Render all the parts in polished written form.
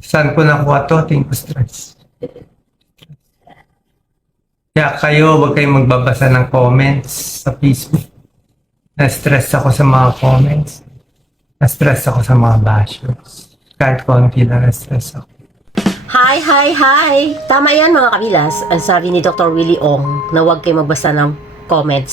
Saan ko nakuha to? Tingin ko stress. Kaya kayo, huwag kayong magbabasa ng comments sa Facebook. Na-stress ako sa mga comments. Na-stress ako sa mga bashers. Kahit konti na na-stress ako. Hi, hi, hi! Tama yan mga kabilas. Ang sabi ni Dr. Willie Ong na huwag kayo magbasa ng comments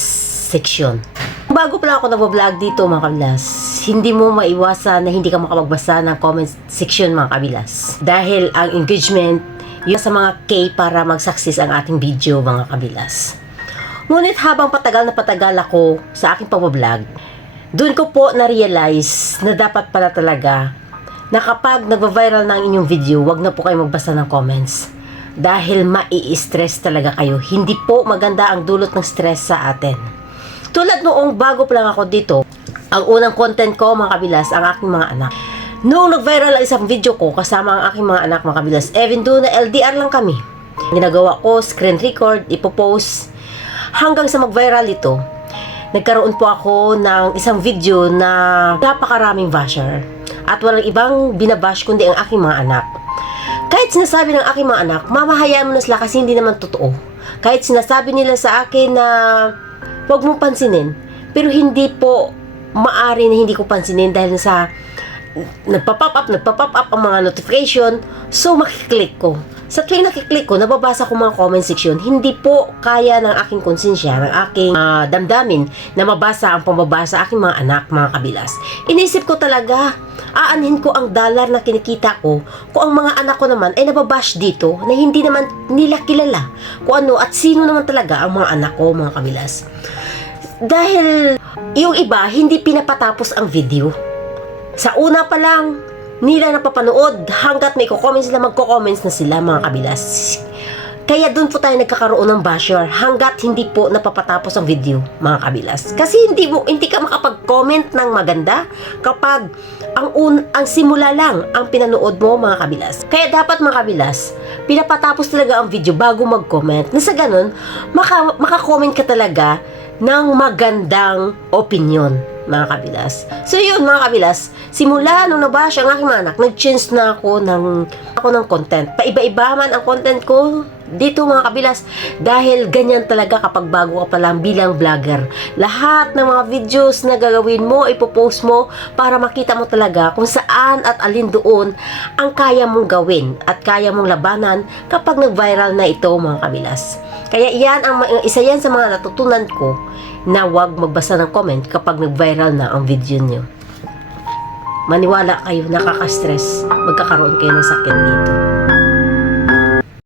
section. Bago pala ako nag-vlog dito mga kabilas, hindi mo maiwasan na hindi ka makapagbasa ng comments section mga kabilas. Dahil ang engagement, yun sa mga K para mag-success ang ating video mga kabilas. Ngunit habang patagal na patagal ako sa aking pag-vlog, doon ko po na-realize na dapat pala talaga na kapag nag-viral na ang inyong video, wag na po kayo magbasa ng comments. Dahil mai-stress talaga kayo. Hindi po maganda ang dulot ng stress sa atin. Tulad noong bago pa lang ako dito, ang unang content ko mga kabilas, ang aking mga anak. Noong nag-viral ang isang video ko kasama ang aking mga anak mga kabilas, even doon na LDR lang kami. Ginagawa ko, screen record, ipopost, hanggang sa mag-viral ito. Nagkaroon po ako ng isang video na napakaraming basher. At walang ibang binabash kundi ang aking mga anak. Kahit sinasabi ng aking mga anak, mamahayaan mo na sila kasi hindi naman totoo. Kahit sinasabi nila sa akin na huwag mong pansinin, pero hindi po maari na hindi ko pansinin dahil sa nagpa-pop up ang mga notification, so makiklik ko. Sa tuwing nakiklik ko, nababasa ko mga comment section, hindi po kaya ng aking konsensya, ng aking damdamin na mabasa ang pambabasa sa aking mga anak, mga kabilas. Inisip ko talaga, aanhin ko ang dollar na kinikita ko kung ang mga anak ko naman ay nababash dito na hindi naman nila kilala kung ano at sino naman talaga ang mga anak ko, mga kabilas. Dahil yung iba, hindi pinapatapos ang video. Sa una pa lang, nila napapanood hanggat may comments sila, magko-comments na sila mga kabilas. Kaya doon po tayo nagkakaroon ng basher hanggat hindi po napapatapos ang video mga kabilas. Kasi hindi ka makapag-comment ng maganda kapag ang simula lang ang pinanood mo mga kabilas. Kaya dapat mga kabilas, pinapatapos talaga ang video bago mag-comment. Na sa ganun, maka-comment ka talaga ng magandang opinion mga kabilas. So yun mga kabilas, simula nung nabash ang aking mga anak, nag-change na ako ng content. Paiba-iba man ang content ko dito mga kabilas, dahil ganyan talaga kapag bago ka pa lang bilang vlogger. Lahat ng mga videos na gagawin mo, ipopost mo para makita mo talaga kung saan at alin doon ang kaya mong gawin at kaya mong labanan kapag nag-viral na ito mga kabilas. Kaya isa yan sa mga natutunan ko na huwag magbasa ng comment kapag nag-viral na ang video nyo. Maniwala kayo, nakaka-stress. Magkakaroon kayo ng sakit dito.